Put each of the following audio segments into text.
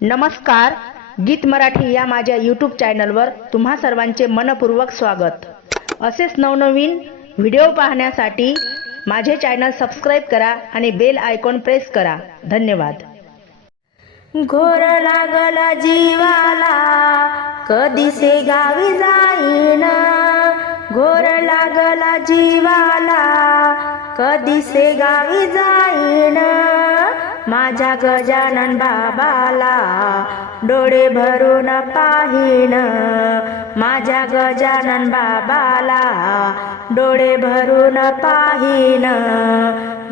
नमस्कार गीत मराठी या माझ्या यूट्यूब चॅनलवर तुम्हा सर्वांचे मनपूर्वक स्वागत. असेच नवनवीन व्हिडिओ पाहण्यासाठी माझे चॅनल सबस्क्राईब करा आणि बेल आयकॉन प्रेस करा. धन्यवाद. घोर लागला जीवाला कधीसे गावी जाईन? घोर लागला जीवाला कधीसे गावी जाईन? माझ्या गजानन बाबाला डोळे भरून पाहीन. माझ्या गजानन बाबाला डोळे भरून पाहीन.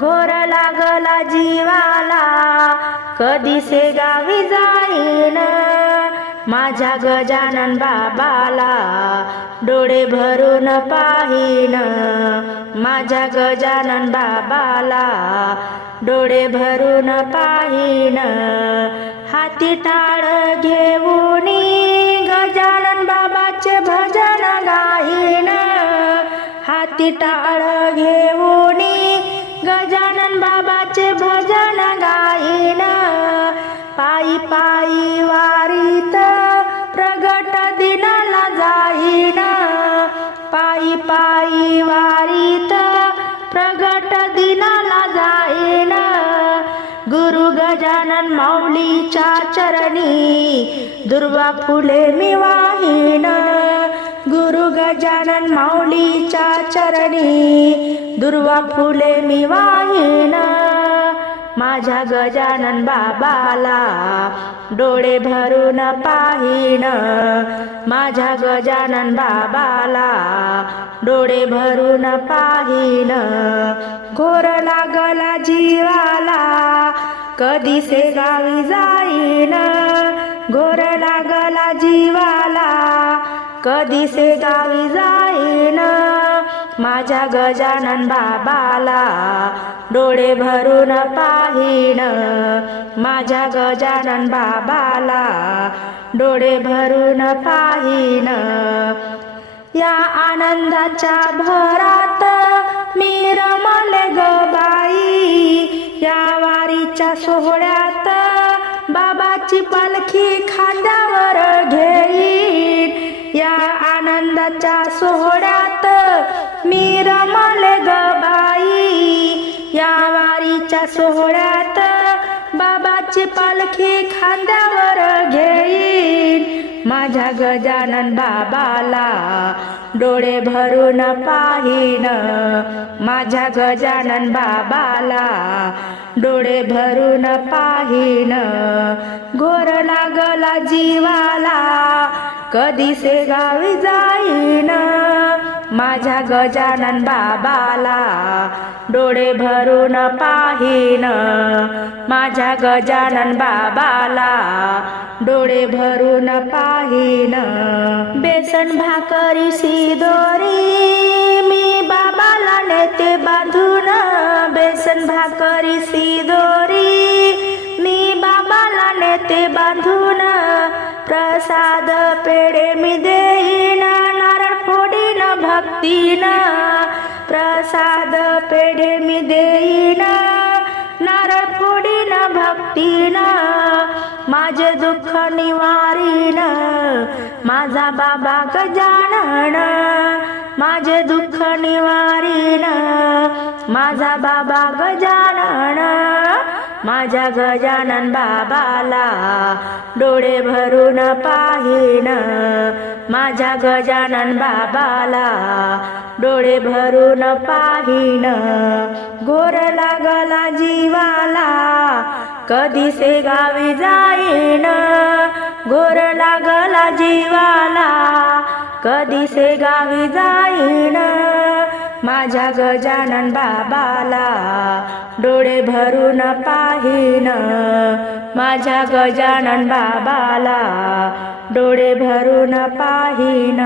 घोर लागला जीवाला कधीसे गावी जाईन. माझ्या गजानन बाबाला डोळे भरून पाहीन. माझ्या गजानन बाबाला डोळे भरून पाहीन. हाती टाळ घेऊन गजानन बाबाचे भजन गाईन हाती टाळ घेऊन गजानन बाबाचे भजन गाईन पायी पायी वारीत प्रगट दिनाला जाईन पायी पायी वारी माऊलीच्या चरणी दुर्वा फुले मी वाहिन. गुरु गजानन माऊलीच्या चरणी दुर्वा फुले मी वाहिन. माझ्या गजानन बाबाला डोळे भरून पाहीन. माझ्या गजानन बाबाला डोळे भरून पाहीन. घोर लागला जीवाला कधीसे गावी जाईन? घोर लागला जीवाला. कधीसे गावी जाईन? माझ्या गजानन बाबाला. डोळे भरून पाहीन. माझ्या गजानन बाबाला. डोळे भरून पाहीन. या आनंदाच्या भरात मी रमले ग बाई. तुमच्या सोहळ्यात बाबाची पालखी खांद्यावर घेईन. या आनंदाच्या सोहळ्यात मी रमले ग बाई. या वारीच्या सोहळ्यात बाबाची पालखी खांद्यावर घेईन. माझ्या गजानन बाबाला डोळे भरून पाहीन माझ्या गजानन बाबाला. डोळे भरून पाहीन घोर लागला जीवाला. कधीसे गावी जाईन माझ्या गजानन बाबाला. डोळे भरून पाहीन माझ्या गजानन बाबाला. डोळे भरून पाहीन बेसन भाकरी सिदोरी मी बाबाला नेते बांधून बेसन भाकरी सिदोरी मी बाबाला नेते बांधून प्रसाद पेढे मी देईन नारळ फोडीन भक्तीन. प्रसाद पेढे मी देईन नारळ फोडीन भक्तीन. माझे दुःख निवारीन माझा बाबा गजानन माझे दुःख निवारीन माझा बाबा गजानन माझ्या गजानन बाबाला डोळे भरून पाहीन. माझ्या गजानन बाबाला डोळे भरून पाहीन. गोर लागला जीवाला कधीसे गावी जाईन? घोर लागला जीवाला. कधीसे गावी जाईन? माझ्या गजानन बाबाला. डोळे भरून पाहीन. माझ्या गजानन बाबाला. डोळे भरून पाहीन.